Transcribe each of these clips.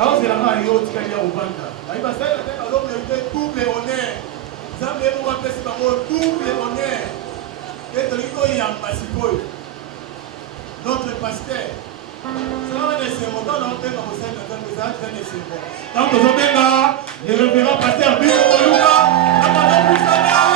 Alors c'est la main et autres qui a au banda. Il va faire double honneur. Zambé pour appeler ce double honneur. Et il y a un passipoil. Notre pasteur. Ça va laisser mon temps dans le thème au sein de la maison. Donc, nous sommes là, le révérend pasteur Bill Oluka, la madame Boussana.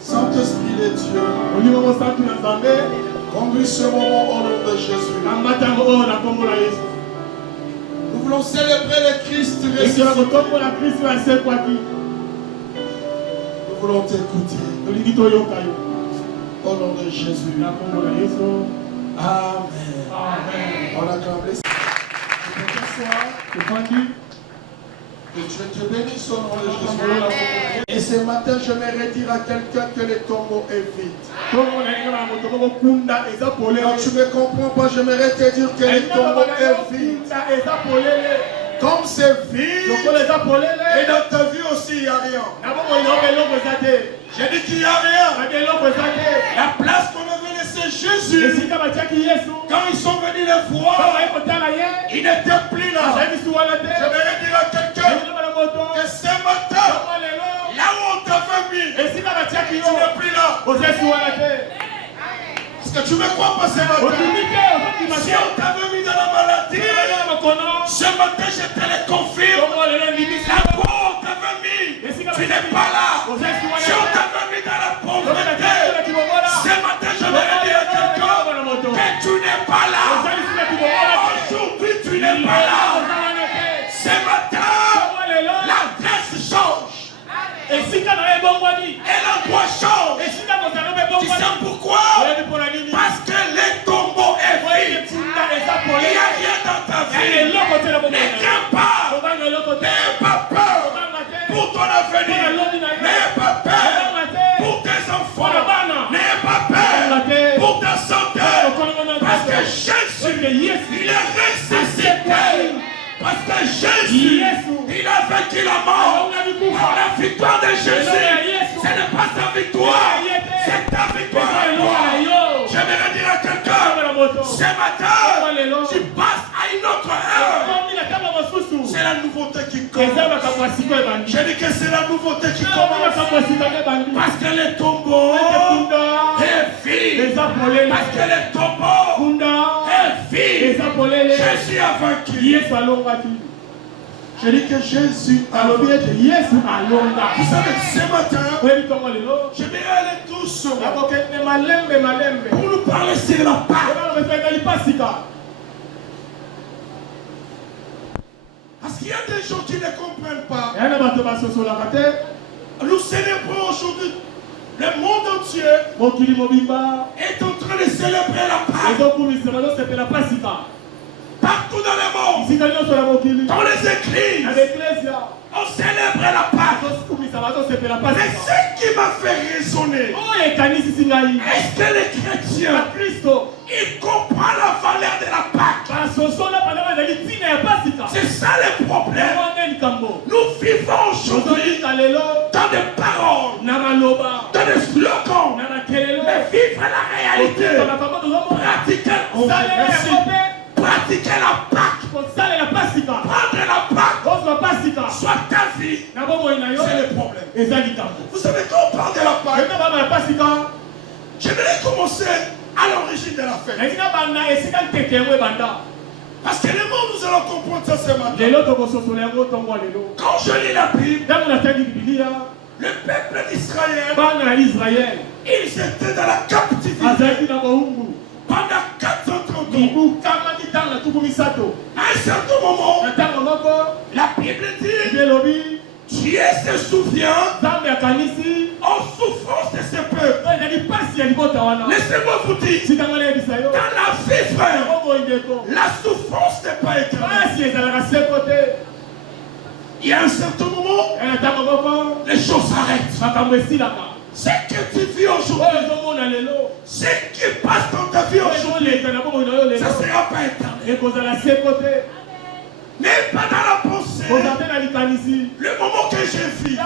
Saint-Esprit de Dieu, conduis ce moment au nom de Jésus. Nous voulons célébrer le Christ ressuscité. Nous voulons t'écouter. Au nom de Jésus. Amen. On acclame les que Dieu te bénisse au nom de Jésus. Et ce matin, j'aimerais dire à quelqu'un que le tombeau est vide. Quand tu ne comprends pas, j'aimerais te dire que le tombeau est vide. Comme c'est vide, et dans ta vie aussi, il n'y a rien. J'ai dit qu'il n'y a rien. La place qu'on avait laissée Jésus, quand ils sont venus le voir, il n'était plus là. J'aimerais dire à quelqu'un que ce matin, là où on t'avait mis, tu n'es plus là. Est-ce que tu me crois pas ce matin? Si on t'avait mis dans la maladie, ce matin je te le confirme. Là où on t'avait mis, tu n'es pas là. Si on t'avait mis dans la pauvreté, ce matin je vais dire à quelqu'un que tu n'es pas là. Aujourd'hui tu n'es pas là. Ce matin, l'adresse change. Et l'endroit change. Tu sais pourquoi? Parce que les tombeaux est vide. Il n'y a rien dans ta vie. Ne crains pas. N'aie pas peur pour ton avenir. N'aie pas peur pour tes enfants. N'aie pas peur pour ta santé. Parce que Jésus, il est ressuscité. Parce que Jésus, il a vaincu la mort. La victoire de Jésus, ce n'est pas sa victoire, c'est ta victoire. J'aimerais dire à quelqu'un, ce matin, tu passes à une autre heure. C'est la nouveauté qui commence. Je dis que c'est la nouveauté qui commence. Parce que les tombeaux est vide. Parce que les tombeaux est vide. Jésus a vaincu. Je dis que Jésus a vaincu. Vous savez, ce matin, j'aimerais aller doucement pour nous parler sur la Pâque. Parce qu'il y a des gens qui ne comprennent pas. Nous célébrons aujourd'hui. Le monde entier est en train de célébrer la Pâque. Partout dans le monde, dans les églises, on célèbre la Pâque. Mais ce qui m'a fait raisonner, est-ce que les chrétiens, ils comprennent la valeur de la Pâque? C'est ça le problème. Nous vivons aujourd'hui dans des paroles, dans des slogans, mais vivre la réalité, pratiquer la Pâque, prendre la Pâque, soit ta vie, c'est le problème. Vous savez, quand on parle de la Pâque, j'aimerais commencer à l'origine de la fête. Parce que les mots, nous allons comprendre ça ce matin. Quand je lis la Bible, le peuple d'Israël, ils étaient dans la captivité pendant 430 ans. À un certain moment, la Bible dit, Dieu se souvient en souffrance de ce peuple. Laissez-moi vous dire, dans la vie, frère, la souffrance n'est pas éternelle. Il y a un certain moment, les choses s'arrêtent. Ce que tu vis aujourd'hui, ce qui passe dans ta vie aujourd'hui, ça ne sera pas éternel. Mais pas dans la pensée. Le moment que je vis, le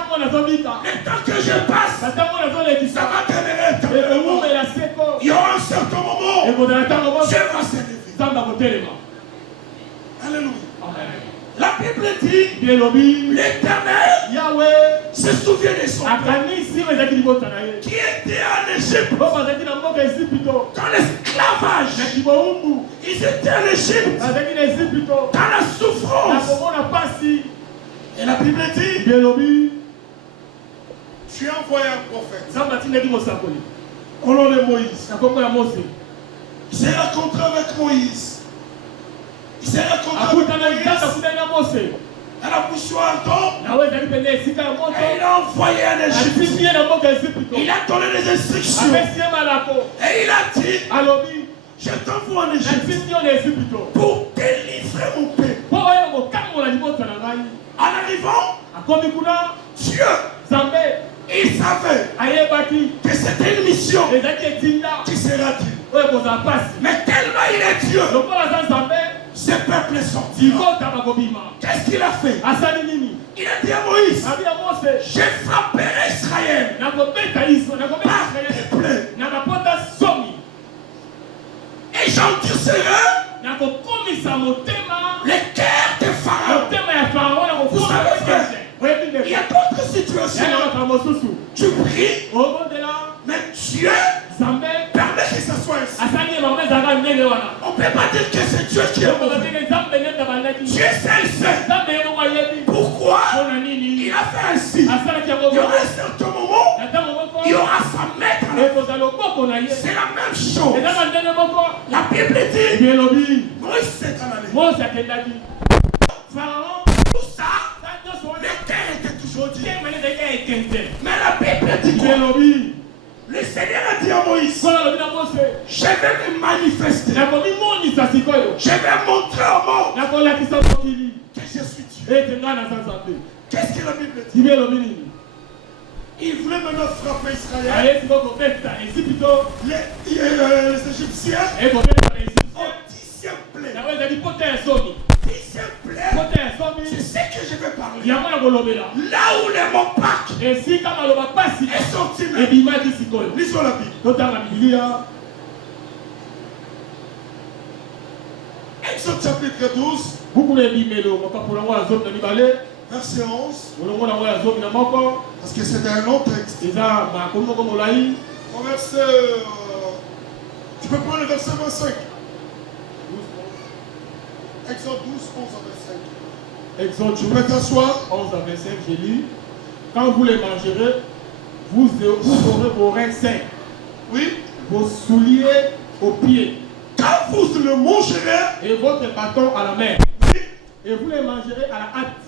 temps que je passe, ça va demeurer éternellement. Il y aura un certain moment, Dieu va s'élever. Alléluia. La Bible dit, l'Éternel se souvient de son peuple qui était en Égypte. Dans l'esclavage, ils étaient en Égypte. Dans la souffrance. Et la Bible dit, tu as envoyé un prophète au nom de Moïse. Il s'est rencontré avec Moïse. Il s'est rencontré avec Moïse à la bouche d'eau. Et il a envoyé un Égyptien. Il a donné des instructions. Et il a dit, je t'envoie en Égypte pour délivrer mon peuple. En arrivant, Dieu, il savait que c'était une mission qui sera due. Mais tellement il est Dieu, ce peuple est sorti. Qu'est-ce qu'il a fait? Il a dit à Moïse, je frapperai Israël par des plaies. Et j'endurcirai le cœur de Pharaon. Vous savez, frère, il y a d'autres situations. Tu pries, mais Dieu permet que ça soit ainsi. On ne peut pas dire que c'est Dieu qui est mauvais. Dieu sait. Pourquoi il a fait ainsi? Il y aura un certain moment, il y aura sa maître. C'est la même chose. La Bible dit, Moïse s'est en allé. Pharaon, tout ça, le cœur était toujours dit. Mais la Bible dit quoi? Le Seigneur a dit à Moïse, je vais me manifester. Je vais montrer au monde que je suis Dieu. Qu'est-ce que la Bible dit? Il voulait maintenant frapper Israël. Les Égyptiens au 10e plaie. 10e plaie. C'est ce que je vais parler. Là où les mots Pâques est sorti maintenant. Lisons la Bible. Exode chapitre 12. Verset 11. Parce que c'était un long texte. Au verset. Tu peux prendre le verset 25. Exode 12, 11 à 25. Exode, tu peux t'asseoir. 11 à 25, j'ai lu. Quand vous les mangerez, vous aurez vos reins sains. Oui. Vos souliers aux pieds. Quand vous le mangerez. Et votre bâton à la main. Oui. Et vous les mangerez à la hâte.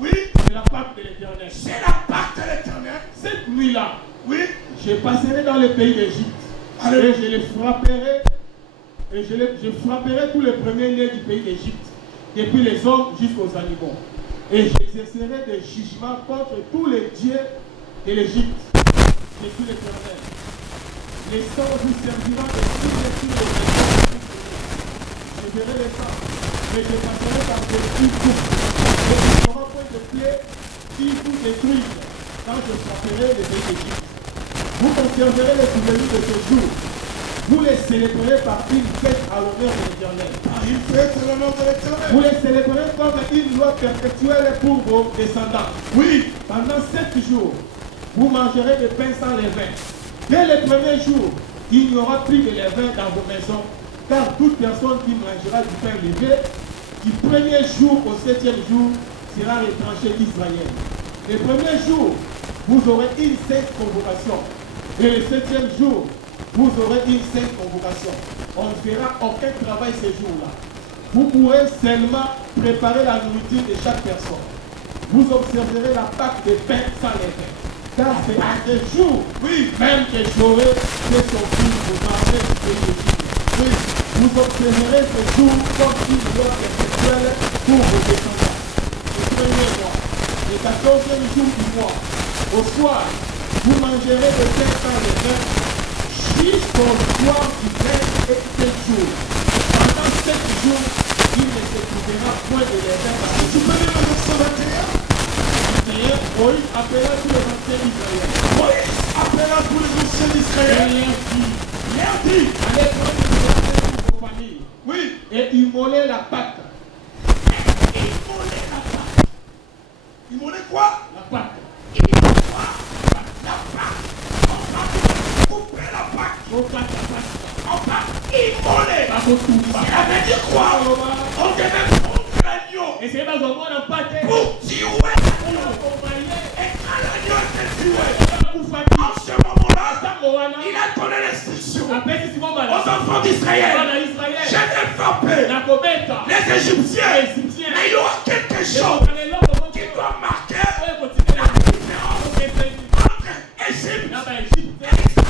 Oui. C'est la Pâque de l'Éternel. C'est la Pâque de l'Éternel. Cette nuit-là, oui, je passerai dans le pays d'Égypte. Et je les frapperai. Et je frapperai tous les premiers-nés du pays d'Égypte, depuis les hommes jusqu'aux animaux. Et j'exercerai des jugements contre tous les dieux de l'Égypte. Je suis l'Éternel. Les sangs vous serviront de tous les Je verrai les sangs, mais je passerai par des coups. Et il n'y aura point de plaie qui vous détruisent quand je frapperai le pays d'Égypte. Vous conserverez les souvenirs de ce jour. Vous les célébrerez par une fête à l'honneur de l'Éternel. Par une fête à l'honneur de l'Éternel. Vous les célébrerez comme une loi perpétuelle pour vos descendants. Oui. Pendant 7 jours, vous mangerez des pains sans levain. Dès le premier jour, il n'y aura plus de levain dans vos maisons, car toute personne qui mangera du pain levé du premier jour au 7e jour sera retranché Israël. Le premier jour, vous aurez une sainte convocation. Et le 7e jour, vous aurez une sainte convocation. On ne fera aucun travail ce jour-là. Vous pourrez seulement préparer la nourriture de chaque personne. Vous observerez la Pâque de pain sans levain. Car c'est à ce jour, oui, même que j'aurai fait sortir vos armées du pays d'Égypte. Oui, vous observerez ce jour comme une loi perpétuelle pour vos descendants. Le premier mois, le 14e jour du mois, au soir, vous mangerez le pain sans levain jusqu'au soir du 27 jours. Pendant 7 jours, il ne se trouvera point de levain dans le jour. Moïse appela tous les anciens d'Israël. Moïse appela tous les anciens d'Israël. Il a dit, allez prendre vos familles. Oui. Et immoler la Pâque. Immoler la Pâque. Immoler quoi? La Pâque. Immoler quoi? La Pâque. On va couper la Pâque. On va la Pâque. On va immoler. Ça veut dire quoi? On devait prendre l'agneau. Et c'est pas au moins la Pâque. Pour tuer l'agneau. Et quand l'agneau était tué, en ce moment-là, il a donné l'instruction aux enfants d'Israël. Je vais frapper les Égyptiens. Mais il y aura quelque chose qui doit marquer la différence entre Égypte et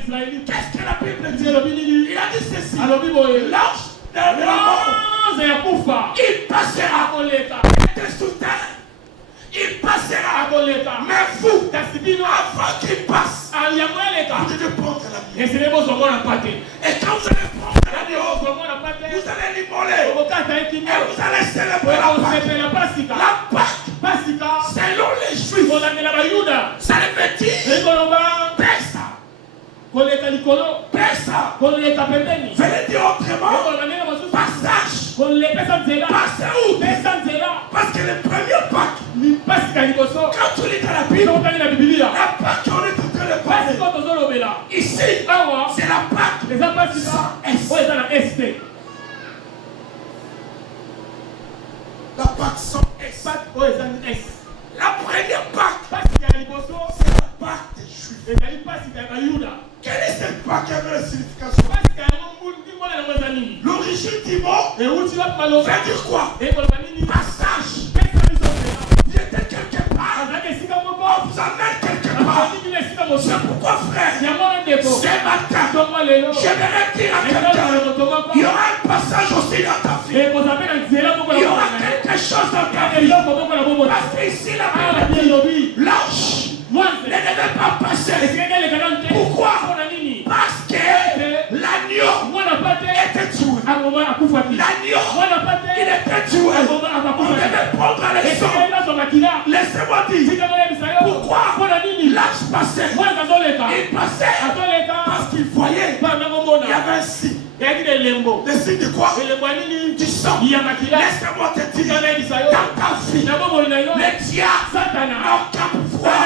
Israël. Qu'est-ce que la Bible dit? Il a dit ceci. L'ange de la mort, il passera. Il était sous terre. Il passera. Mais vous, avant qu'il passe, vous devez prendre la vie. Et quand vous allez prendre la vie, vous allez l'immoler. Et vous allez célébrer la Pâque. La Pâque, selon les Juifs, ça veut dire Pessa. Pessa. Venez dire autrement, passage. Passez où? Parce que le premier Pâque, quand tu lis dans la Bible, la Pâque qu'on est en train de parler, ici, c'est la Pâque sans S. La Pâque sans S. La première Pâque, c'est la Pâque des Juifs. Quelle est cette Pâque qui avait la signification? L'origine du mot veut dire quoi? Passage. Il était quelque part. On vous amène quelque part. C'est pourquoi, frère, ce matin, j'aimerais dire à quelqu'un, il y aura un passage aussi dans ta vie. Il y aura quelque chose dans ta vie. Parce qu'ici, la Bible dit, l'ange ne devait pas passer. Pourquoi? Parce que l'agneau était tué. L'agneau, il était tué. On devait prendre les sangs. Laissez-moi dire. Pourquoi l'âge passait? Il passait parce qu'il voyait. Il y avait un signe. Le signe de quoi? Du sang. Laissez-moi te dire. Dans ta vie, le diable n'a aucun pouvoir.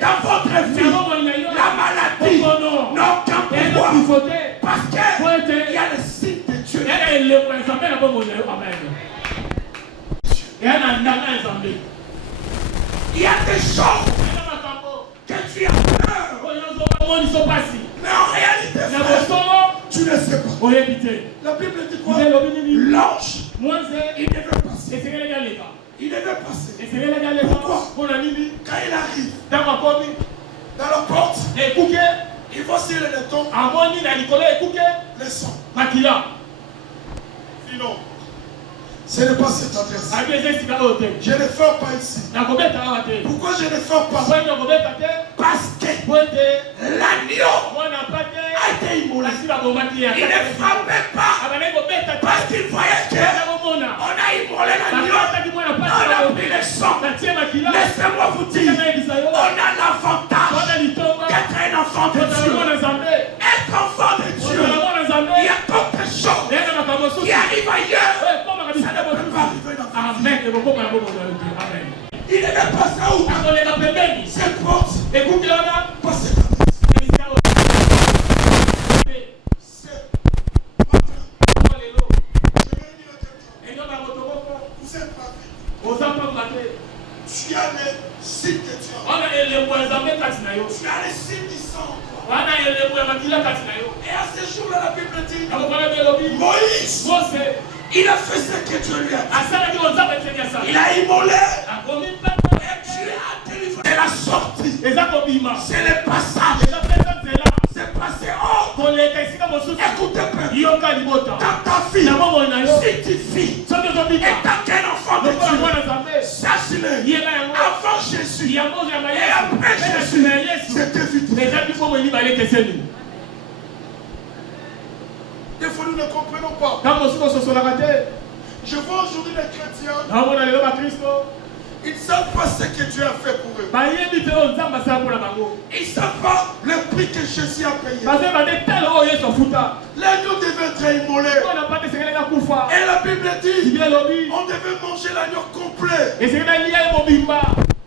Dans votre vie, la maladie n'a aucun pouvoir. Parce qu'il y a le signe de Dieu. Il y a des choses que tu as peur. Mais en réalité, frère, tu ne sais pas. La Bible dit quoi? L'ange, il devait passer. Il devait passer. Pourquoi? Quand il arrive dans la porte, il va serrer les tons, les sons. Sinon, ce n'est pas cette adresse. Je ne le fais pas ici. Pourquoi je ne le fais pas? Parce que l'agneau a été immolé. Il ne frappait pas parce qu'il voyait qu'on a immolé l'agneau. On a pris le sang. Laissez-moi vous dire, on a l'avantage d'être un enfant de Dieu. Être enfant de Dieu, il y a quelque chose qui arrive ailleurs. Ça ne peut pas arriver dans la vie. Il devait passer où? Cette porte. Passez Et à ce jour-là, la Bible dit Moïse, il a fait ce que Dieu lui a dit. Il a immolé. Et Dieu a délivré. C'est la sortie. C'est le passage. C'est passé hors. Écoutez, peuple. Dans ta vie, si tu vis, et t'as qu'un enfant de Dieu, sache-le. Avant Jésus et après Jésus, c'était victoire. Des fois, nous ne comprenons pas. Je vois aujourd'hui les chrétiens. Ils ne savent pas ce que Dieu a fait pour eux. Ils ne savent pas le prix que Jésus a payé. L'agneau devait être immolé. Et la Bible dit on devait manger l'agneau complet.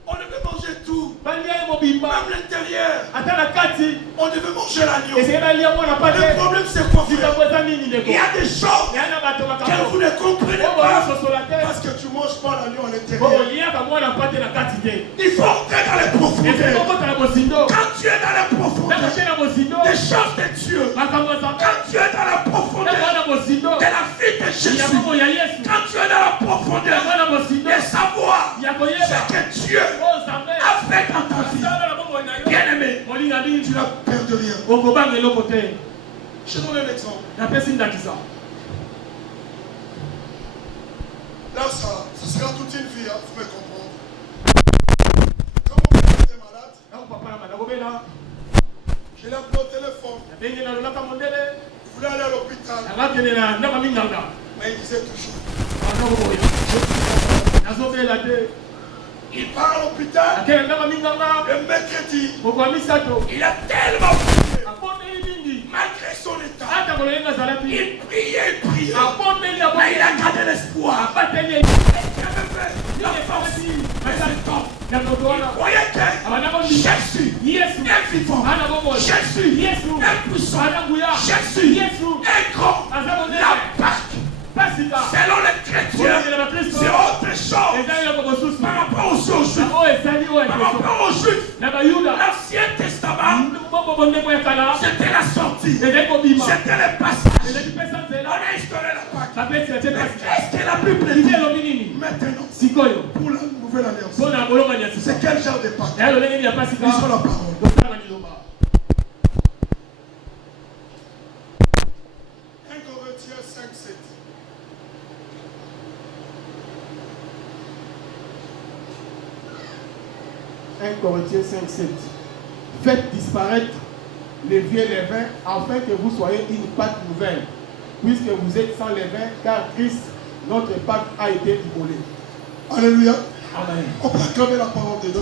On devait manger tout. Même l'intérieur. On devait manger l'agneau. Le problème c'est quoi, frère? Il y a des choses que vous ne comprenez pas parce que tu ne manges pas l'agneau à l'intérieur. Il faut entrer dans les profondeurs. Quand tu es dans les profondeurs des choses de Dieu, quand tu es dans la profondeur de la vie de Jésus, quand tu es dans la profondeur de savoir ce que Dieu a fait dans ta vie, bien-aimé, tu n'as perdu rien. Je donne un exemple. Là, ça sera toute une vie, hein, vous pouvez comprendre. Quand mon père était malade, je l'ai appelé au téléphone. Il voulait aller à l'hôpital. Mais il disait toujours. Il part à l'hôpital. Le mercredi, il a tellement prié. Malgré son état, il priait. Mais il a gardé l'espoir. Il a force. Mais c'est top. Il croyait que Jésus est vivant. Jésus est puissant. Jésus est grand. La Pâque, selon les chrétiens, c'est autre chose par rapport aux juifs. Par rapport aux juifs, l'Ancien Testament, c'était la sortie, c'était le passage. On a instauré la Pâque. Qu'est-ce que la Bible dit maintenant pour la nouvelle alliance? C'est quel genre de Pâque? Lisons la parole. 1 Corinthiens 5, 7. Faites disparaître les vieux levains afin que vous soyez une Pâque nouvelle, puisque vous êtes sans levain, car Christ, notre Pâque, a été immolé. Alléluia. Amen. On peut acclamer la parole de Dieu.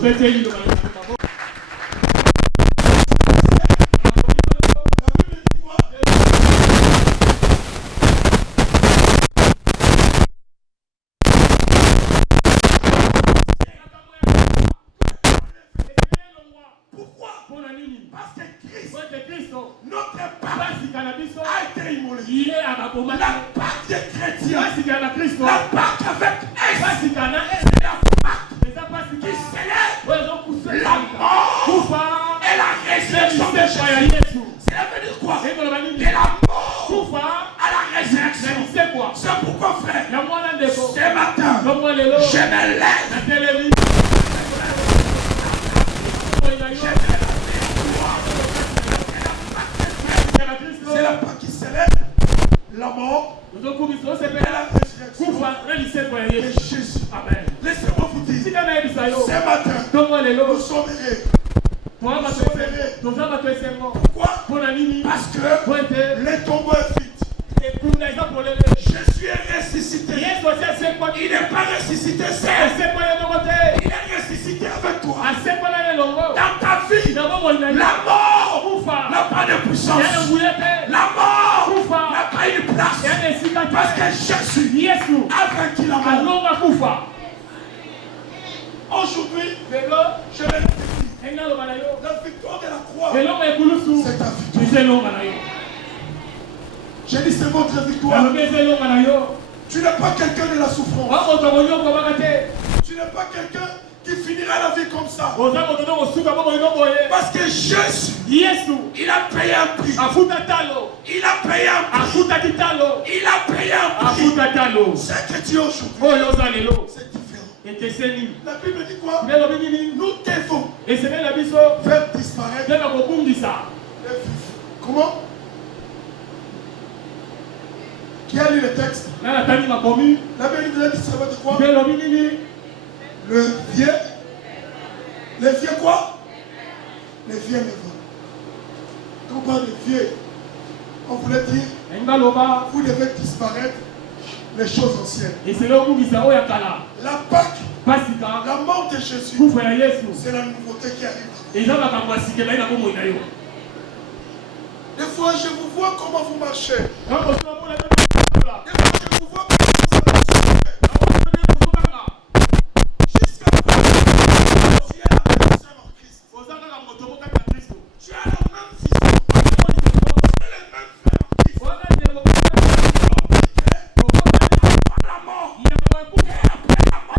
Aujourd'hui, je vais la victoire de la croix, c'est ta victoire. J'ai dit c'est votre victoire. Tu n'es pas quelqu'un de la souffrance. Tu n'es pas quelqu'un qui finira la vie comme ça. Parce que Jésus, il a payé un prix. Il a payé un prix. Il a payé un prix. Ce que tu es aujourd'hui, c'est différent. La Bible dit quoi? Nous devons faire disparaître les vifs. Comment? Qui a lu le texte? La Bible dit ça veut dire quoi? Le vieux. Les vieux quoi? Les vieux ne vont. Quand on parle de vieux, on voulait dire vous devez disparaître les choses anciennes. La Pâque, la mort de Jésus, c'est la nouveauté qui arrive. Des fois, je vous vois comment vous marchez. Des fois, je vous vois comment vous marchez. Jusqu'à présent, tu es la personne en Christ. Tu as la même vision. Tu as les mêmes frères en Christ. Par la mort. Et après la mort,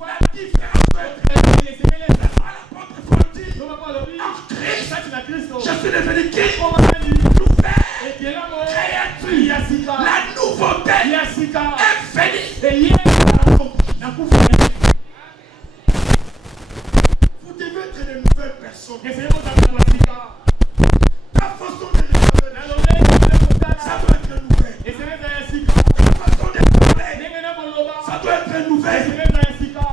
la différence est par l'apôtre Paul dit, en Christ, je suis devenu qui? La nouveauté est finie. Vous devez être de nouvelles personnes. Ta façon de regarder, ça doit être nouvelle. Ta façon de parler, ça doit être nouvelle.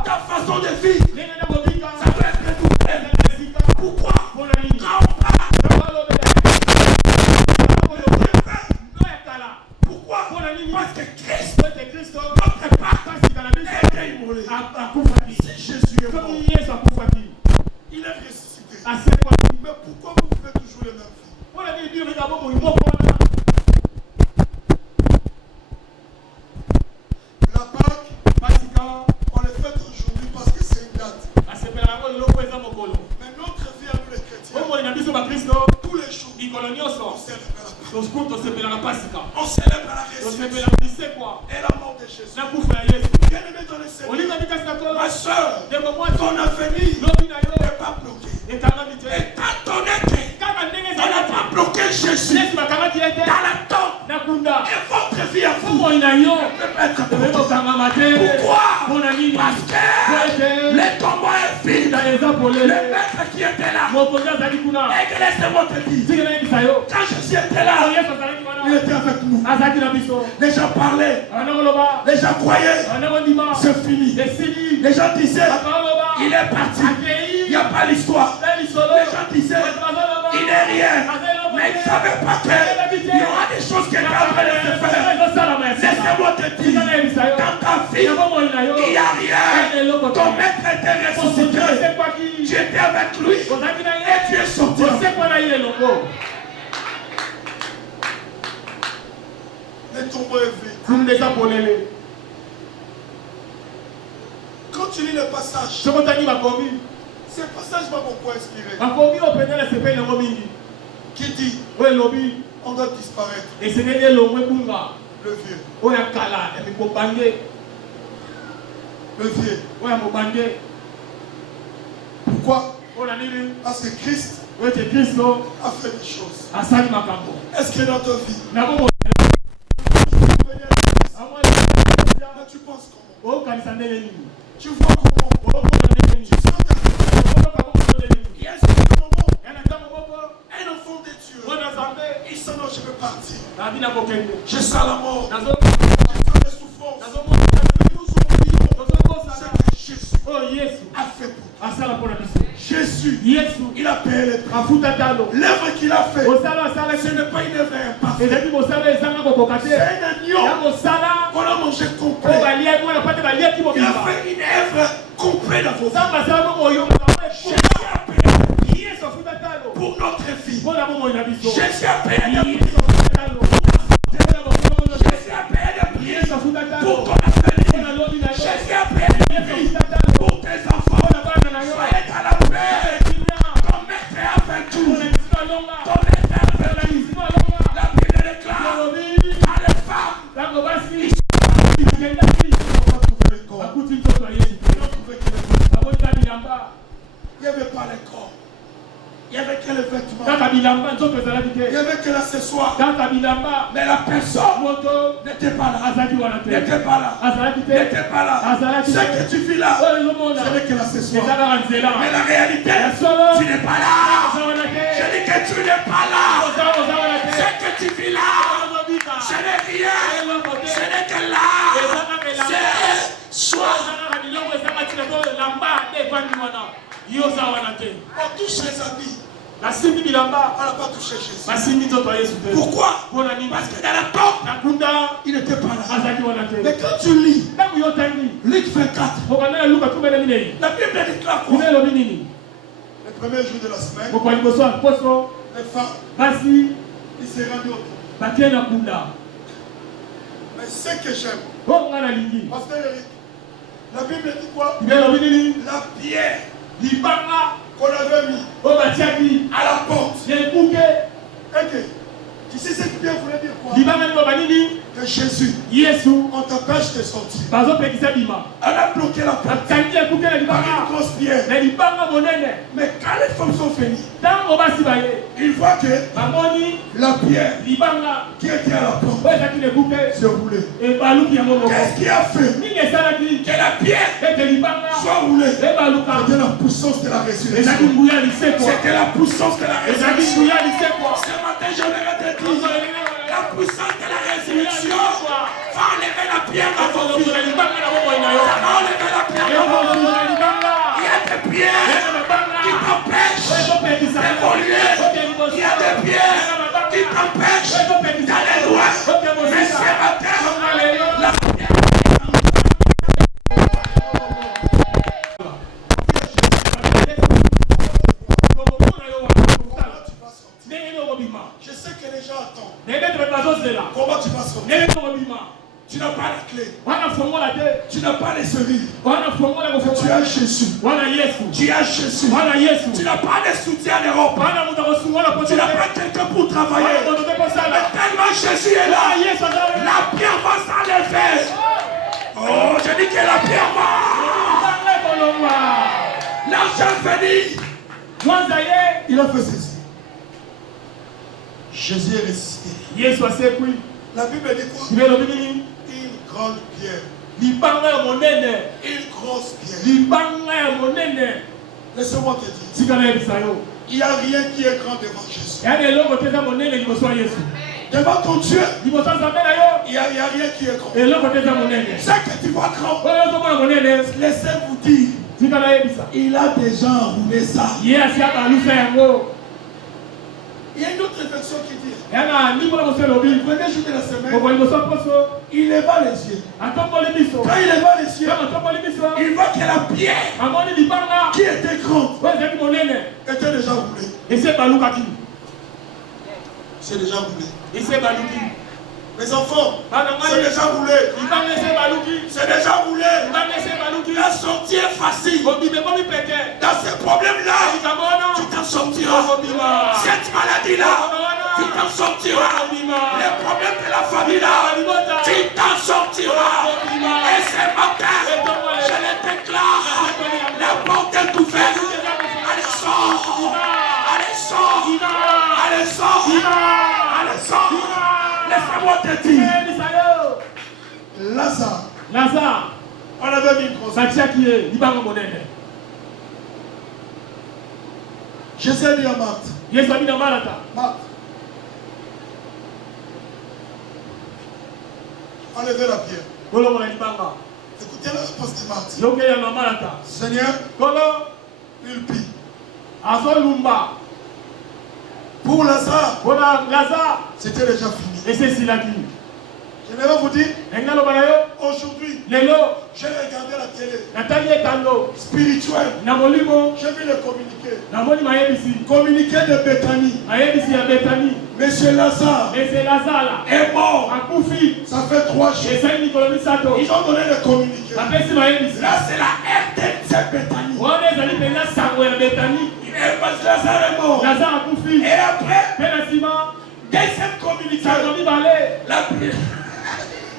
Ta façon de vivre, ça doit être nouvelle. Pourquoi? Quand on parle, pourquoi? Parce que Christ, notre part, est immolé. Si Jésus est mort, il est ressuscité. Mais pourquoi vous faites toujours les mêmes filles? La Pâque, on le fait aujourd'hui parce que c'est une date. Mais notre vie à nous les chrétiens, tous les jours, on célèbre la Pâque. On célèbre la résurrection et la mort de Jésus. Bien-aimé dans le Seigneur, ma soeur, ton avenir n'est pas bloqué. Étant donné qu'on n'a pas bloqué Jésus dans la tombe, et votre vie à vous ne peut pas être bloquée. Pourquoi? Parce que le tombeau est vide. Le maître qui était là, et que laissez-moi te dire, quand Jésus était là, il était avec nous. Les gens parlaient, les gens croyaient, c'est fini. Les gens disaient, il est parti. Il n'y a pas l'histoire. Les gens disaient, il n'est rien. Mais ils ne savaient pas qu'il y aura des choses qui étaient en train de se faire. Laissez-moi te dire, dans ta vie, il n'y a rien. Ton maître était ressuscité. Tu étais avec lui et tu es sorti. Le tombeau est vide. Quand tu lis le passage, ce passage m'a beaucoup inspiré. Qui dit, on doit disparaître. Le vieux. Le vieux. Pourquoi? Parce que Christ a fait des choses. Est-ce que dans ta vie, tu penses comment? Tu vois comment? Tu sens ta vie. Il y a un moment, un enfant de Dieu, il sent non, je veux partir. Je sens la mort. Je sens les souffrances. Nous oublions ce que Jésus a fait pour toi. Jésus, il a payé le prix. L'œuvre qu'il a fait, ce n'est pas une œuvre imparfaite. C'est un agneau qu'on a mangé complet. Il a fait une œuvre complète dans vos vies. Jésus a payé le prix pour notre vie. Jésus a payé le prix. Jésus a payé le prix pour ton avenir. Jésus a payé le prix pour tes enfants. Soyez dans la paix. Ton maître est avec nous. Ton maître est avec nous. La Bible déclare à les femmes, ils sont partis. On va trouver le corps. On va trouver qu'il est mort. soi. Mais la personne n'était pas là. N'était pas là. N'était pas là. Ce que tu vis là, ce n'est que l'accessoire. Mais la réalité, tu n'es pas là. Je dis que tu n'es pas là. Ce que tu vis là, ce n'est rien. Ce n'est que là. C'est soi. On touche les habits. On n'a pas touché Jésus. Pourquoi? Parce que dans la tombe, il n'était pas là. Mais quand tu lis Luc 24, la Bible dit quoi? Le premier jour de la semaine, les femmes, ils se rendent au tombe. Mais ce que j'aime, Pasteur Eric, la Bible dit quoi? La pierre qu'on avait mis à la porte. Ok. Tu sais cette pierre voulait dire quoi? Que Jésus, on t'empêche de sortir. On a bloqué la porte par une grosse pierre. Mais quand les femmes sont finies, ils voient que la pierre qui était à la porte se roulait. Qu'est-ce qui a fait que la pierre soit roulée? C'était la puissance de la résurrection. C'était la puissance de la résurrection. Ce matin, je l'ai dit. La puissance de la résurrection va enlever la pierre dans vos vies. Ça va enlever la pierre dans vos vies. Il y a des pierres qui t'empêchent d'évoluer. Il y a des pierres qui t'empêchent d'aller loin. Mais ce matin, la pierre. Je sais que les gens attendent. Comment tu vas sortir? Tu n'as pas la clé. Tu n'as pas les cerilles. Tu as Jésus. Tu as Jésus. Tu n'as pas de soutien en Europe. Tu n'as pas quelqu'un pour travailler. Mais tellement Jésus est là, la pierre va s'enlever. Oh, je dis que la pierre va. L'argent venu. Il a fait ceci. Jésus est ressuscité. La Bible dit quoi? Une grande pierre. Une grosse pierre. Laissez-moi te dire. Il n'y a rien qui est grand devant Jésus. Devant ton Dieu, il n'y a rien qui est grand. Ce que tu vois grand, laissez-vous dire. Il a déjà enroulé ça. Il y a une autre version qui dit le premier jour de la semaine, il leva les yeux. Quand il leva les yeux, il voit que la pierre qui était grande était déjà roulée. C'est déjà roulé. Mes enfants, c'est déjà roulé. C'est déjà roulé. La sortie est facile. Dans ces problèmes-là, tu t'en sortiras. Cette maladie-là, tu t'en sortiras. Les problèmes de la famille-là, tu t'en sortiras. Et ce matin, je les déclare. La porte est ouverte. Allez, sors. Allez, sors. Allez, sors. Allez, sors. Laisse-moi te dire. Lazare. On avait mis une grosse. Jésus a dit à Marthe. Marthe. Enlevez la pierre. Écoutez la réponse de Marthe. Seigneur, Ulpi. Pour Lazare, c'était déjà fini. Et c'est cela qui. Je vais vous dire, aujourd'hui, j'ai regardé la télé spirituelle. Je vais le communiquer. Communiquer de Bethanie. Monsieur Lazare est mort. Ça fait 3 jours. Ils ont donné le communiqué. Là, c'est la RTC Bethanie. Lazare est mort. Et après, deuxième communiqué.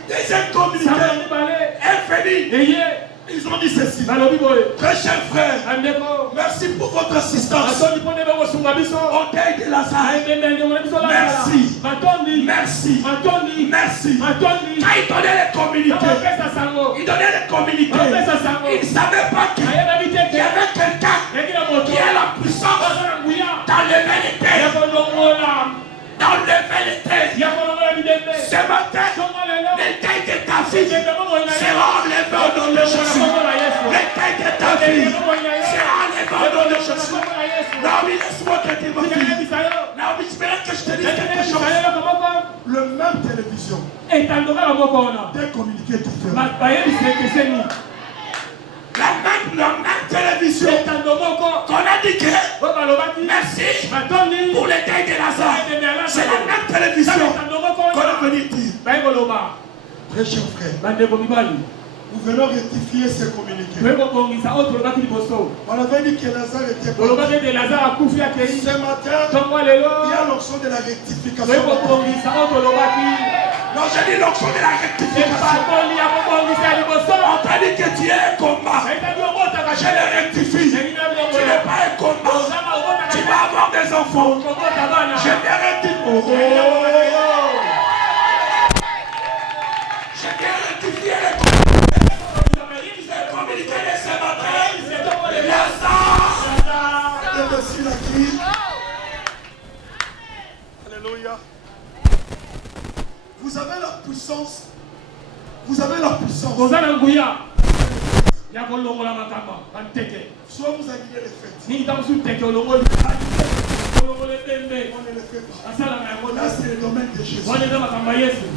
Deuxième communiqué est fini. Ils Ils ont dit ceci. Très cher frère, merci pour votre assistance au deuil de Lazare. Merci. Merci. Merci. Quand il donnait les communiqués, il ne savait pas qu'il y avait quelqu'un qui a la puissance d'enlever les terres. D'enlever les terres. Ce matin, les terres de ta fille sera enlevée au nom de Jésus. Les terres de ta fille sera enlevée au nom de Jésus. Naomi, laisse-moi te dire, ma fille. Naomi, je voudrais que je te dise quelque chose. Le même télévision. Des communiqués différents. La même télévision qu'on a dit que merci pour les deuils de Lazare. C'est la même télévision qu'on a venu dire. Très cher frère, nous venons rectifier ces communiqués. On avait dit que Lazare était mort. Ce matin, il y a l'option de la rectification. Non, j'ai dit l'option de la rectification. On t'a dit que tu es un combat. Je le rectifie. Tu n'es pas un combat. Tu vas avoir des enfants. Je viens rectifier. Je viens rectifier les communiqués de ce matin. Lazare. Alléluia. Vous avez la puissance. Vous avez la puissance. Soit vous annulez les fêtes. On ne les fait pas. Là, c'est le domaine de Jésus.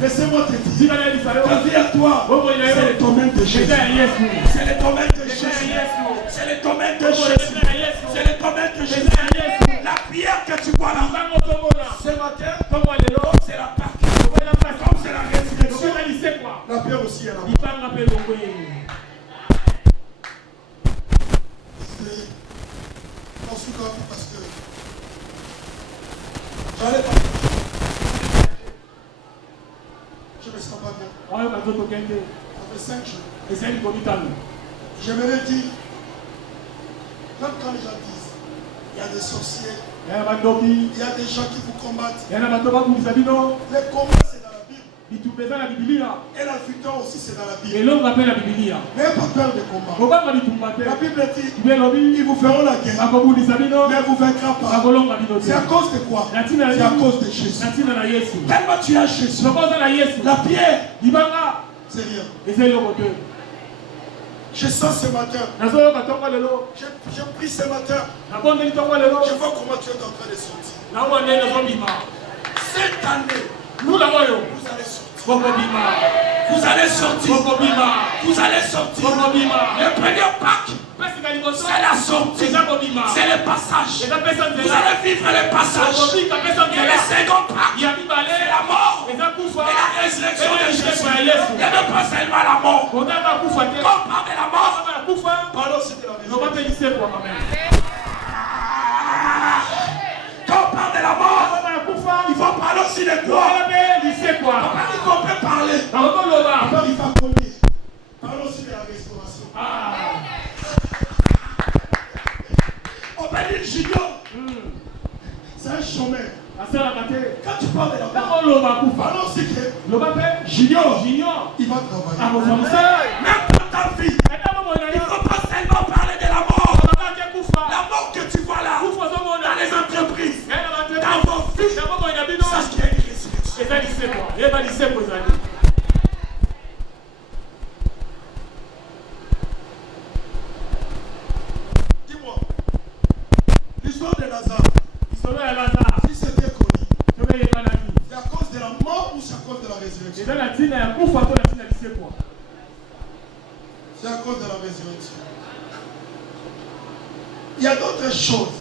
Laissez-moi te dire. Ta vie à toi, c'est le domaine de Jésus. C'est le domaine de Jésus. C'est le domaine de Jésus. C'est le domaine de Jésus. La prière que tu vois là, ce matin, c'est la Pâque. Comme c'est la résurrection, la prière aussi est là. Parce que j'allais pas. Je me sens pas bien. Ça fait 5 jours. J'aimerais dire, même quand les gens disent, il y a des sorciers, il y a des gens qui vous combattent. Les combats c'est dans la Bible. Et la victoire aussi c'est dans la Bible. N'ayez pas peur des combats. La Bible dit, ils vous feront la guerre, mais vous vaincrez pas. C'est à cause de quoi? C'est à cause de Jésus. Tellement tu as Jésus. La pierre, c'est rien. Je sens ce matin. Je prie ce matin. Je vois comment tu es en train de sortir. Cette année, vous allez sortir. Vous allez sortir. Vous allez sortir. Le premier Pâques, c'est la sortie. C'est le passage. Vous allez vivre le passage. Et le second Pâques, c'est la mort. Et la résurrection de Jésus. Il n'y a même pas seulement la mort. Quand on parle de la mort, parlons aussi de la résurrection. Quand on parle de la mort, il faut parler aussi de quoi? Il faut peut parler. Il faut combien? Parlons aussi de la restauration. On va dire Junior. C'est un chômeur. Quand tu parles de la mort, parlons aussi que Junior, il va travailler. Même dans ta vie, il ne faut pas seulement parler de la mort. La mort que tu vois là, dans les entreprises, dans vos vies, sache qu'il y a une résurrection. Dis-moi, l'histoire de Lazare, si c'était connu, c'est à cause de la mort ou c'est à cause de la résurrection? C'est à cause de la résurrection. Il y a d'autres choses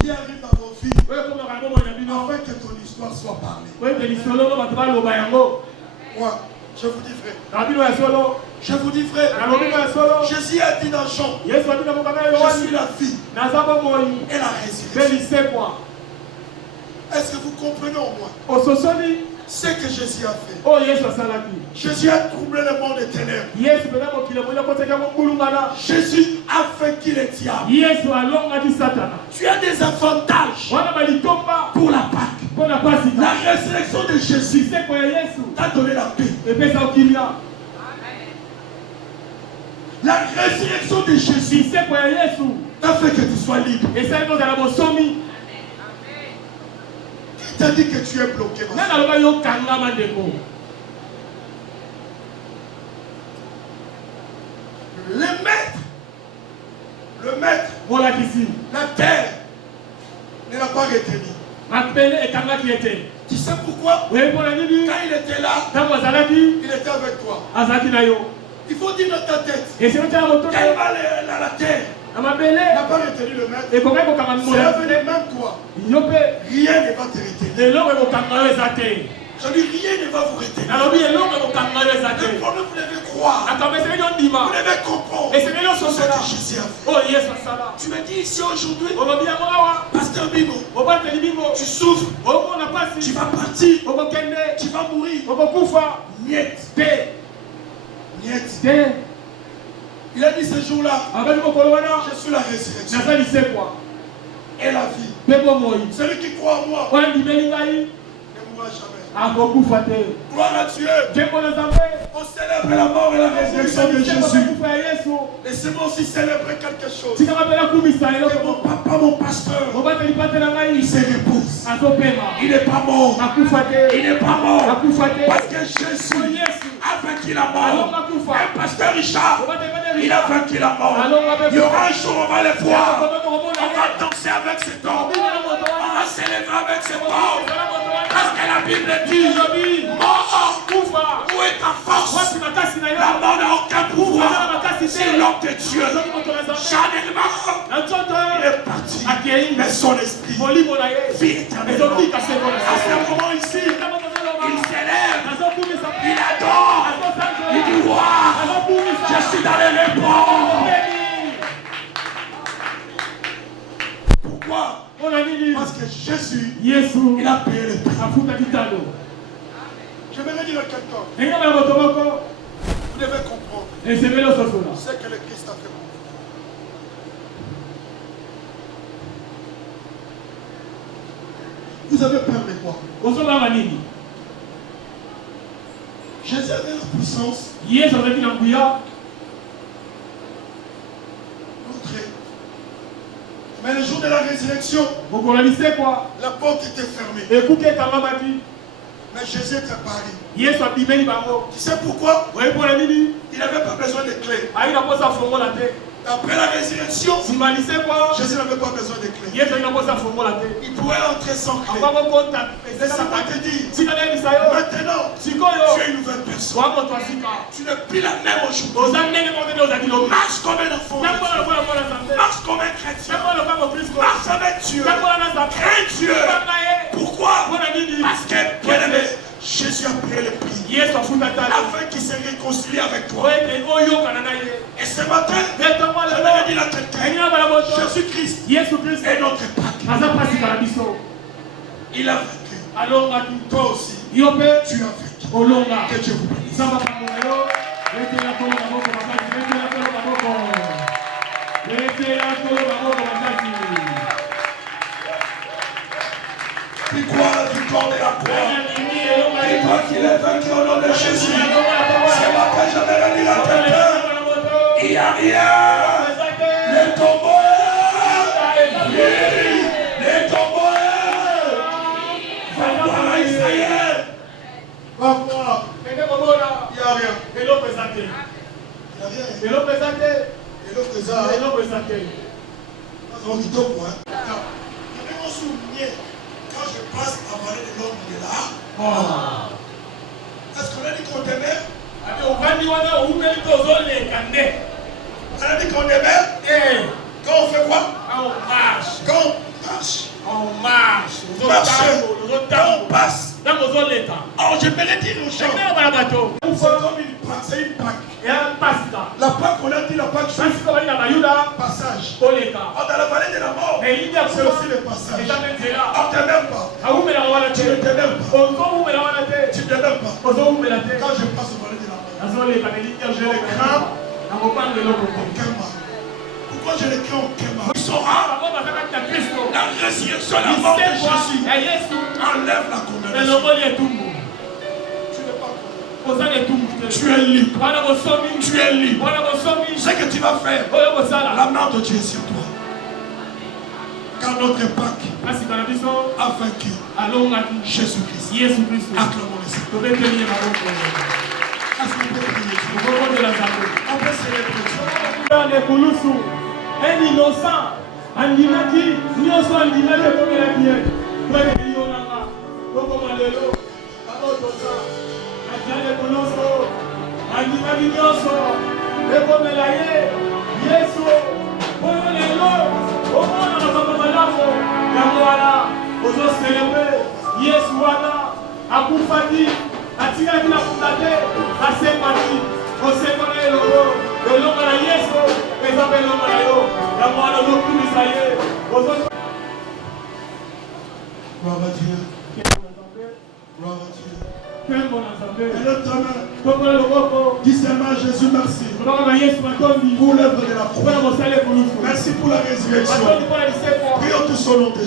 qui arrivent dans vos vies afin que ton histoire soit parlée. Moi, je vous dis frère. Je vous dis frère. Jésus a dit dans Jean, je suis la vie et la résurrection. Est-ce que vous comprenez au moins Ce que Jésus a fait. Oh Yesu asalaki. Jésus a troublé le monde des ténèbres. Yesu pena mokili moya koteka mongulungana. Jésus a vaincu les diables. Yesu alongaki Satana. Tu as des avantages Wana balitomba pour la Pâque. pona pasi. La résurrection de Jésus Seko ya Yesu t'a donné la paix. epesa okimia. La résurrection de Jésus Seko ya Yesu t'a fait que tu sois libre. esali kozala bosomi. Qui t'a dit que tu es bloqué? Nani aloba yo kangama ndeko? Le maître, Molakisi. la terre ne l'a pas retenu. Mapele ekangaki ete. Tu sais pourquoi? Oyebi mpona nini? Quand il était là, Ntango azalaki il était avec toi. azalaki na yo. Il faut dire dans ta tête. Esili otala moto Quand na il yo va à la terre, na il mabele n'a pas retenu le maître. ekokaki kokanga C'est molakisi. revenu même toi. Yo mpe Rien ne va te retenir. eloko ekokanga yo eza te. Je dis rien ne va vous retenir. Nalobi eloko ekokanga yo eza te. Le problème, vous devez croire. Makambo esengeli ondima. Vous devez comprendre Esengeli ce ososola. que Jésus a fait. Oyo Yesu asala. Tu me dis ici aujourd'hui, Olobi yango awa. Pasteur Bibo, Obateli bingo. tu souffres, Omona tu pasi. vas partir, Okokende. tu vas mourir. Okokufa. Niet, Te. niet. Te. Il a dit ce jour-là, Abali mokolo wana. je suis la résurrection Nazali sekwa. et la vie. Mpe bomoi. Celui qui croit en moi Oyo andimeli ngai ne mourra jamais. akokufa te. Gloire à Dieu. Nzembo na Nzambe. On célèbre la mort et la résurrection de Jésus. Kufa ya Yesu. Laissez-moi aussi célébrer quelque chose. Tika mapela kumisa Que eloko. mon papa, mon pasteur, Mobateli pate na ngai. il se repose. Azopema. Il n'est pas mort. Akufa te. Il n'est pas mort. Akufa te. Parce que Jésus Yesu. a vaincu la mort. Un pasteur Richard, il a vaincu la mort. Il y aura un jour, on va les voir. On va danser avec cet homme. On va célébrer avec cet homme. Parce que la Bible dit, mort, où est ta force? La mort n'a aucun pouvoir sur l'homme de Dieu. Charnellement, il est parti. Mais son esprit vit éternellement. À ce moment ici, il célèbre, il adore, il dit waouh, je suis dans les repos. Pourquoi? Parce que Jésus, il a payé le prix. Je vais dire à quelqu'un, vous devez comprendre ce que le Christ a fait pour vous. Vous avez peur de quoi? Jésus avait la puissance d'entrer. Mais le jour de la résurrection, la porte était fermée. Mais Jésus était paré. Tu sais pourquoi? Il n'avait pas besoin de clés. Après la résurrection, Jésus n'avait pas besoin de clés. Il pouvait entrer sans clé. Laissez-moi te dire, maintenant, tu es une nouvelle personne. Tu n'es plus la même aujourd'hui. Marche comme un enfant. Marche comme un chrétien. Marche avec Dieu. Crains Dieu. Pourquoi? Parce que, bien aimé, Jésus a payé le prix afin qu'il se réconcilie avec toi. Et ce matin, je vais dire à quelqu'un, Jésus-Christ est notre Pâque. Il a vaincu. Toi aussi, tu as vaincu. Que Dieu vous bénisse. Puis quoi la victoire de la croix? Et toi qui l'es vaincu au nom de Jésus. Ce matin, je vais le dire à quelqu'un. Il n'y a rien. Les tombeaux. Oui. Les tombeaux. Va voir à Israël. Va voir. Il n'y a rien. Il n'y a rien. Donc, il tombe, hein. Je vais me souvenir quand je passe à la vallée de l'ombre de là. Est-ce qu'on a dit qu'on demeure? On a dit qu'on demeure? Quand on fait quoi? Quand on marche. Quand on passe. Alors je vais le dire aux gens. C'est comme une Pâque. C'est une Pâque. La Pâque, on a dit la Pâque, c'est passage. Dans la vallée de la mort, c'est aussi le passage. On ne t'aime pas. Tu ne t'aimes pas. Quand je passe au palais de la mort, je les crains aucun mal. Pourquoi je les crains aucun mal? Tu sauras la résurrection et la mort de Jésus enlève la condamnation. Tu es libre. Tu es libre. Ce que tu vas faire, la main de Dieu est sur toi. Car notre Pâques a vaincu Jésus-Christ. Acclamons le Seigneur. Est-ce qu'on peut prier Dieu? On peut célébrer. Un innocent, andimaki, nyonso andimaki ekomela bien. Près yonanga, kokoma lelo, bakotosa, ajale koloso, andimaki nyonso, ekomela ye, Yesu, oyo lelo, omona makambo malamu, yango wana, ozo célébrer, Yesu wana, akufaki, atikaki na kunda te, asengaki, osengana elongo, elongo na Yesu. Gloire à Dieu. Gloire à Dieu. Et le tonnerre. Dis seulement Jésus merci. Pour l'œuvre de la croix. Merci pour la résurrection. Prions tous au nom de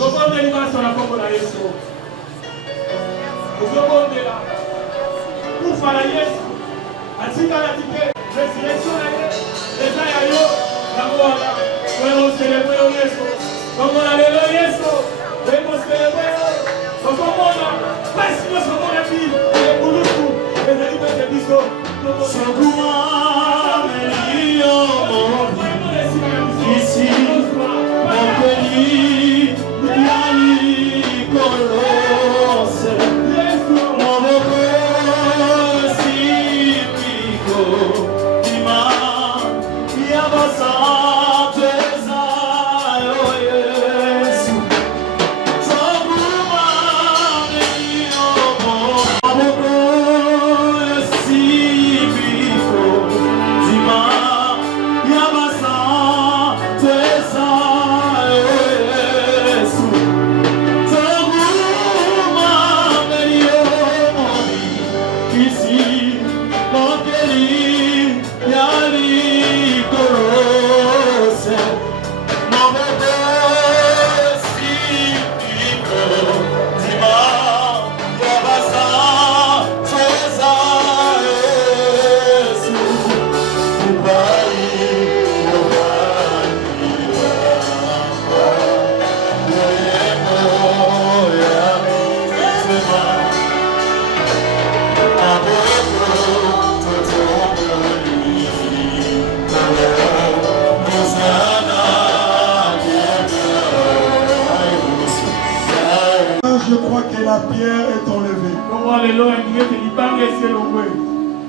Je crois que la pierre est enlevée.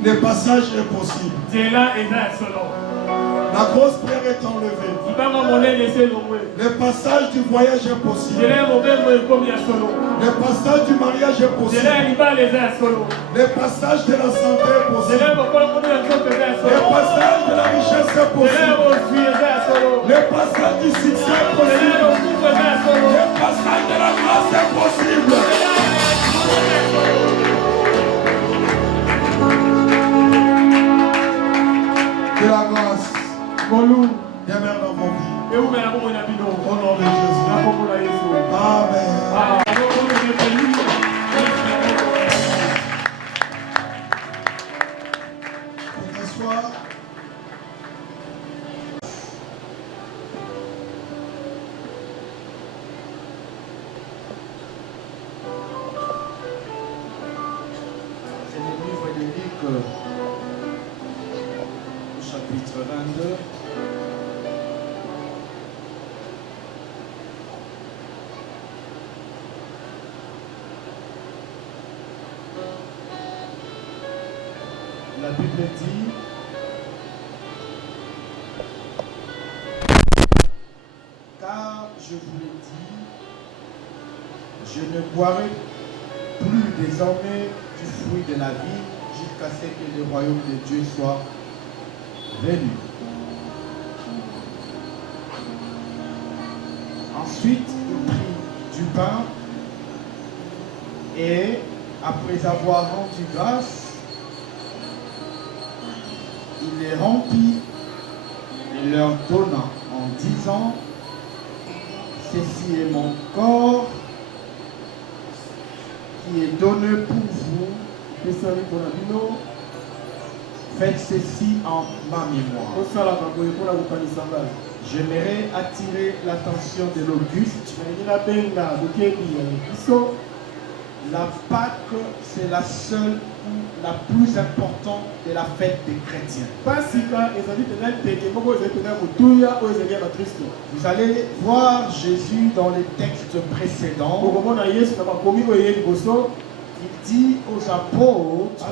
Le passage est possible. La grosse pierre est enlevée. Le passage du voyage est possible. Le passage du mariage est possible. Le passage de la santé est possible. Le passage de la richesse est possible. Le passage du succès est possible. Le passage de la grâce est possible. Que la grâce demeure dans vos vies. Au nom de Jésus. Amen. Pour t'asseoir. C'est le livre de Luc, chapitre 22. La Bible dit: car je vous l'ai dit, je ne boirai plus désormais du fruit de la vie jusqu'à ce que le royaume de Dieu soit venu. Ensuite, il prit du pain et après avoir rendu grâce, il les remplit et leur donna en disant, ceci est mon corps qui est donné pour vous. Faites ceci en ma mémoire. J'aimerais attirer l'attention de l'Auguste. La Pâque, c'est la seule ou la plus importante de la fête des chrétiens. Vous allez voir Jésus dans les textes précédents. Il dit aux apôtres,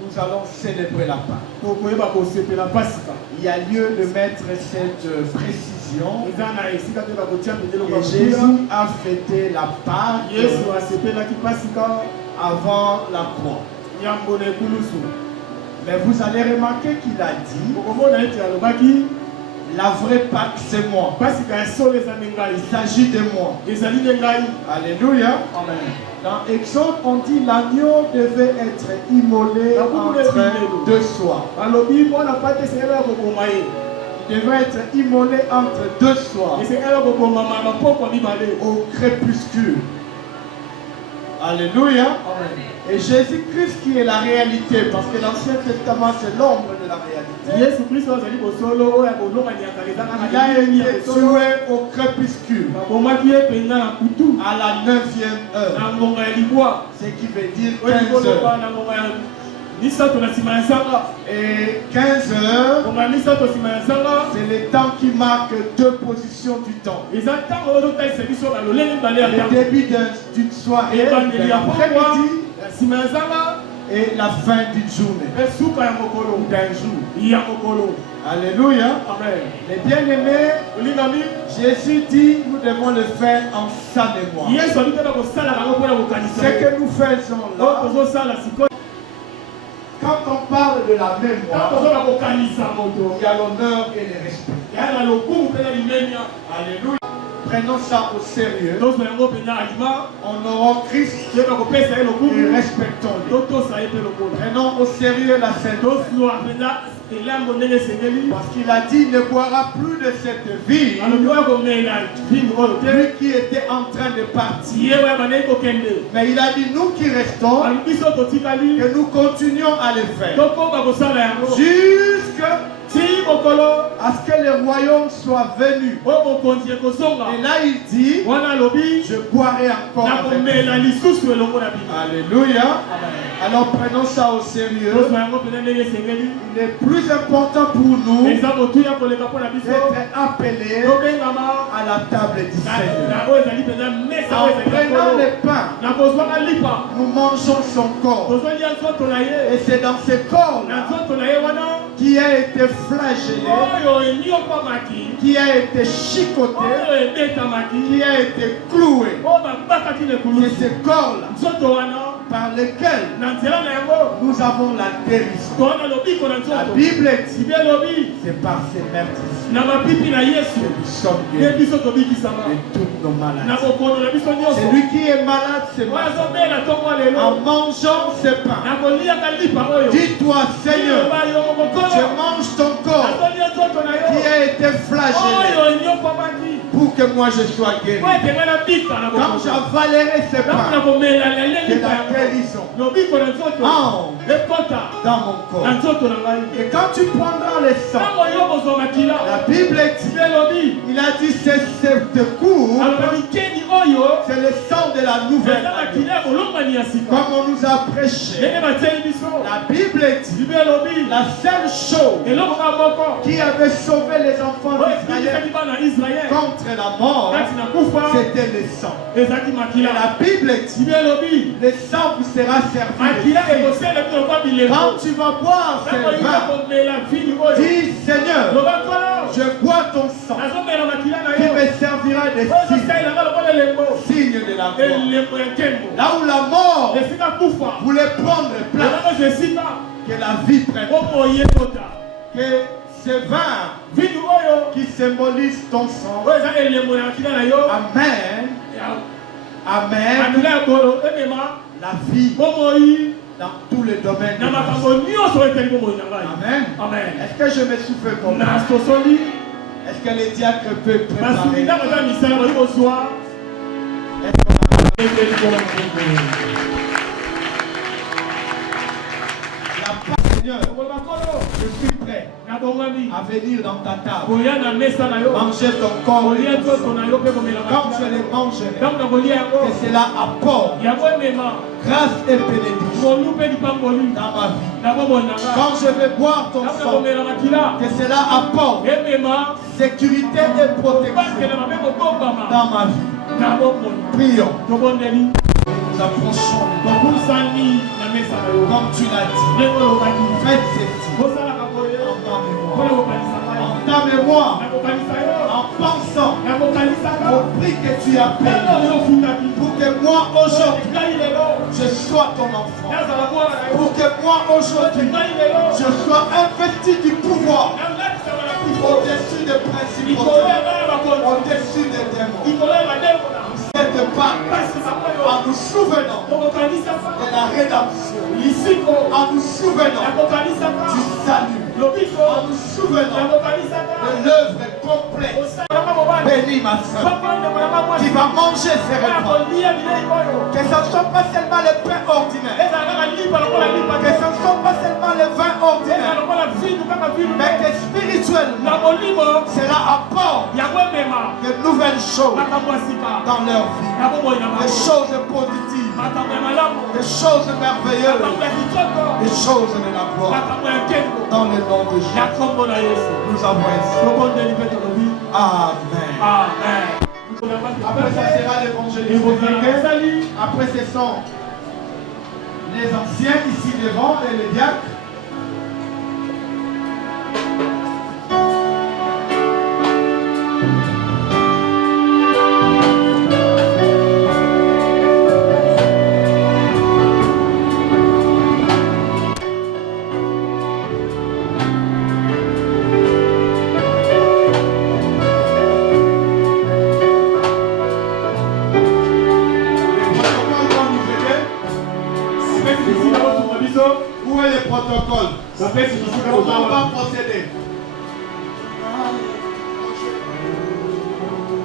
nous allons célébrer la Pâque. Il y a lieu de mettre cette précision. Et Jésus a fêté la Pâque avant la croix. Mais vous allez remarquer qu'il a dit, la vraie Pâque c'est moi. Il s'agit de moi. Alléluia. Amen. Dans Exode, on dit l'agneau devait être immolé entre deux soirs. Il devait être immolé entre deux soirs. Au crépuscule. Alléluia. Amen. Et Jésus-Christ qui est la réalité, parce que l'Ancien Testament c'est l'ombre de la réalité. Il a été tué au crépuscule, à la 9e heure, ce qui veut dire 15 heures. Et 15 heures, c'est le temps qui marque deux positions du temps. Le début d'une soirée, de l'après-midi, et la fin d'une journée, d'un jour. Alléluia. Amen. Les bien-aimés, Jésus dit, nous devons le faire en sa mémoire. Ce que nous faisons là, quand on parle de la mémoire, il y a l'honneur et le respect. Alléluia. Prenons ça au sérieux. Honorons Christ et respectons-le. Prenons au sérieux la Sainte. Parce qu'il a dit, ne boira plus de cette vie. Lui qui était en train de partir. Mais il a dit, nous qui restons, que nous continuons à le faire. Jusqu'à ce que le royaume soit venu. Et là il dit, je boirai encore avec vous. Alléluia. Alors prenons ça au sérieux. Il est plus important pour nous d'être appelés à la table du Seigneur. En prenant le pain, nous mangeons son corps. Et c'est dans ce corps qui a été flagellé, qui a été chicoté, qui a été cloué. C'est ce corps-là par lequel nous avons la guérison. La Bible dit, c'est par ces meurtres que nous sommes guéris de toutes nos maladies. Celui qui est malade, c'est malade. En mangeant ce pain, dis-toi, Seigneur, je mange ton corps qui a été flagellé pour que moi je sois guéri. Quand j'avalerai ce pain, c'est la guérison dans mon corps. Et quand tu prendras le sang, la Bible dit, il a dit c'est cette cour, c'est le sang de la nouvelle année. Comme on nous a prêché, la Bible dit, la seule chose qui avait sauvé les enfants d'Israël contre la mort, c'était le sang. Et la Bible dit, le sang vous sera servi. Quand tu vas boire ce vin, dis Seigneur, je bois ton sang qui me servira de signe de la mort. Là où la mort voulait prendre place, que la vie prenne. Que ce vin qui symbolise ton sang, amen, Amen. La vie dans tous les domaines. Amen. Amen. Est-ce que je m'essouffle comme ça? Est-ce que les diacres peuvent préparer? Seigneur, je suis prêt à venir dans ta table, manger ton corps, quand je les mangerai, que cela apporte grâce et bénédiction dans ma vie. Quand je vais boire ton sang, que cela apporte sécurité et protection dans ma vie. Prions. Nous approchons comme tu l'as dit. Faites ceci en ta mémoire, en pensant au prix que tu as payé pour que moi aujourd'hui je sois ton enfant, pour que moi aujourd'hui je sois investi du pouvoir au-dessus des principautés, au-dessus des démons. Cette part en nous souvenant de la rédemption, en nous souvenant du salut, en nous souvenant de l'œuvre complète. Bénis ma soeur qui va manger ces repas, que ce ne soit pas seulement le pain ordinaire, que ce ne soit pas seulement le vin ordinaire, mais que spirituellement cela apporte de nouvelles choses dans leur vie, des choses positives, des choses merveilleuses, des choses de la gloire. Dans le nom de Jésus, nous avons ainsi. Amen. Après ça sera l'évangéliste. Après ce sont les anciens ici devant et les diacres. Où est le protocole? Comment on va procéder?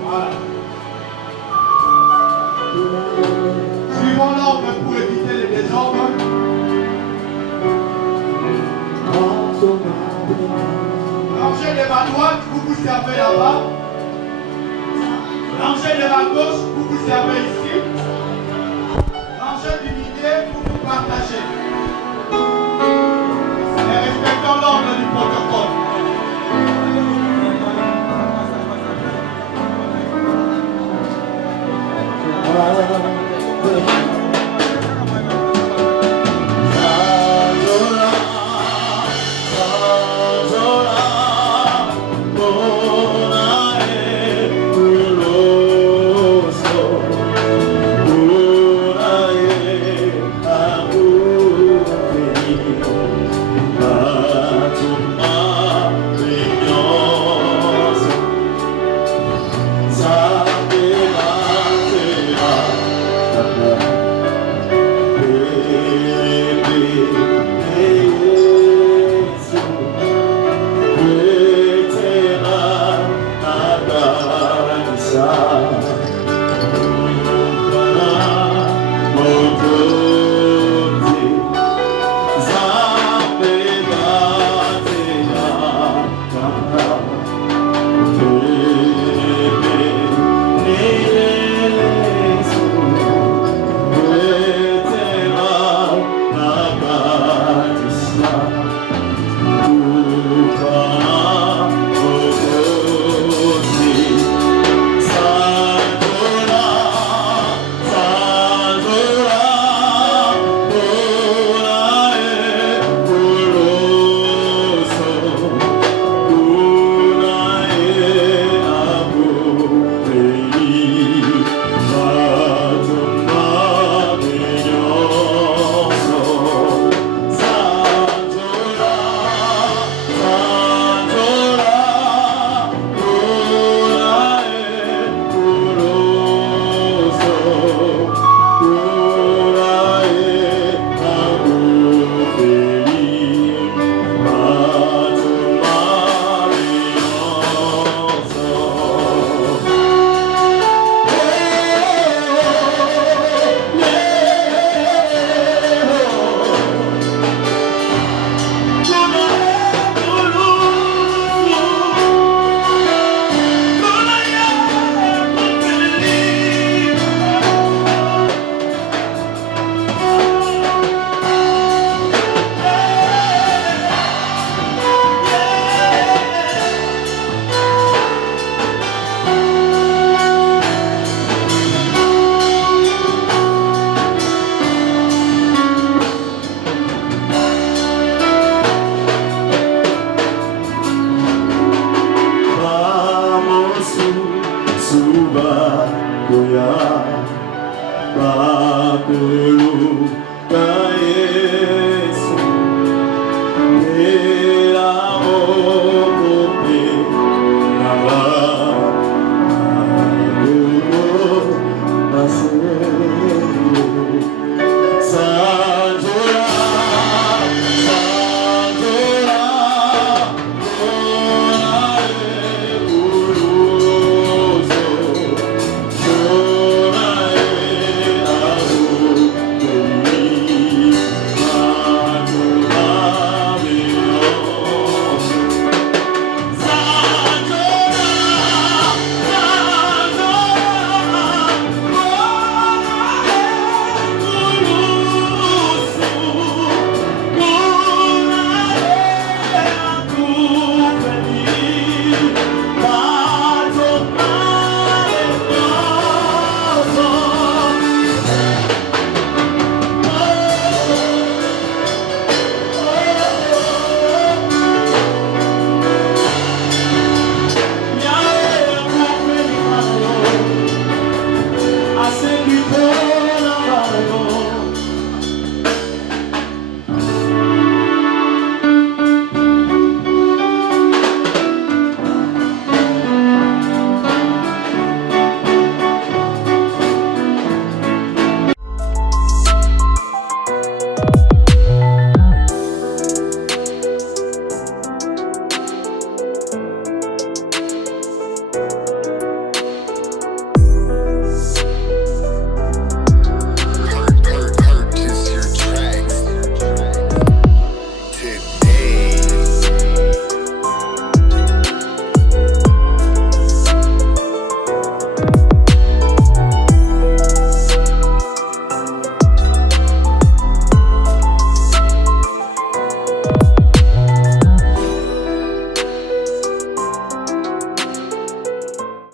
Voilà. Suivons l'ordre pour éviter les désordres. Rangez de ma droite, vous vous servez là-bas. Rangez de ma gauche, vous vous servez ici.